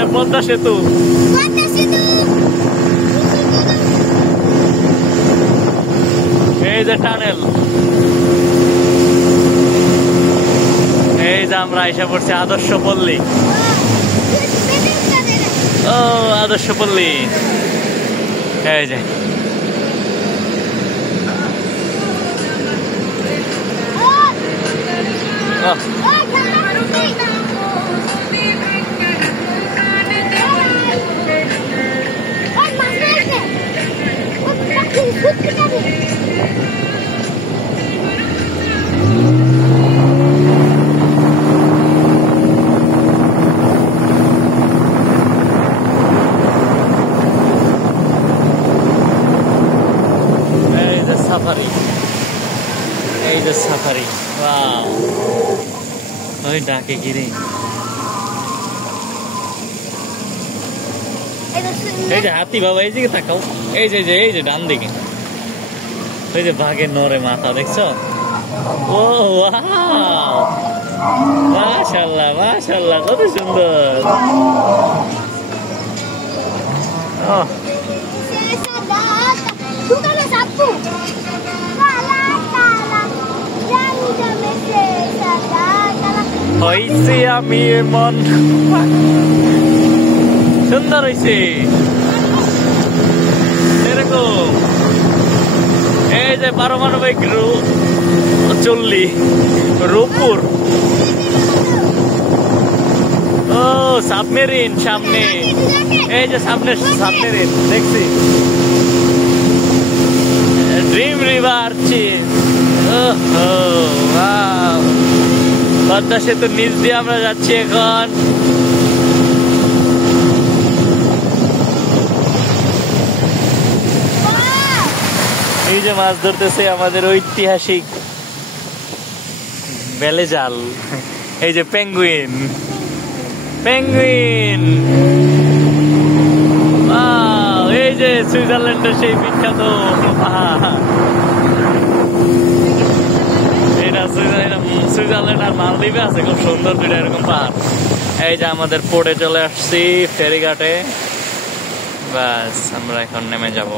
যে পদ্মা সেতু। এই যে টানেল, এই যে আমরা এসে পড়ছি আদর্শ পল্লী। ও আদর্শ পল্লী, এই যে সাফারি, এই যে সাফারি। ওয়াও, ওই ডাকে গিরে, এই যে হাতি বাবা, এই দিকে তাকাও, এই যে এই যে ডান দিকে, ওই যে বাঘের নরে মাথা দেখছো? ও ওয়াও, মাশাআল্লাহ মাশাআল্লাহ, কত সুন্দর। হইছে আমি মন সুন্দর হইছে এরকম। এই যে পারমাণবিক চল্লি রূপপুর। ও সাবমেরিন সামনে, এই যে সামনে সাবমেরিন দেখছি। Dream river cheese. পদ্মা সেতুর নিচ দিয়ে আমরা যাচ্ছি এখন। এই যে মাছ ধরতেছে আমাদের ঐতিহাসিক বেলে জাল। এই যে পেঙ্গুইন, পেঙ্গুইন। এই যে সুইজারল্যান্ডের সেই বিখ্যাত সুইজারল্যান্ড আর মালদ্বীপে আছে খুব সুন্দর দুইটা এরকম পাহাড়। এই যে আমাদের পোর্টে চলে আসছি, ফেরিঘাটে। বাস আমরা এখন নেমে যাব।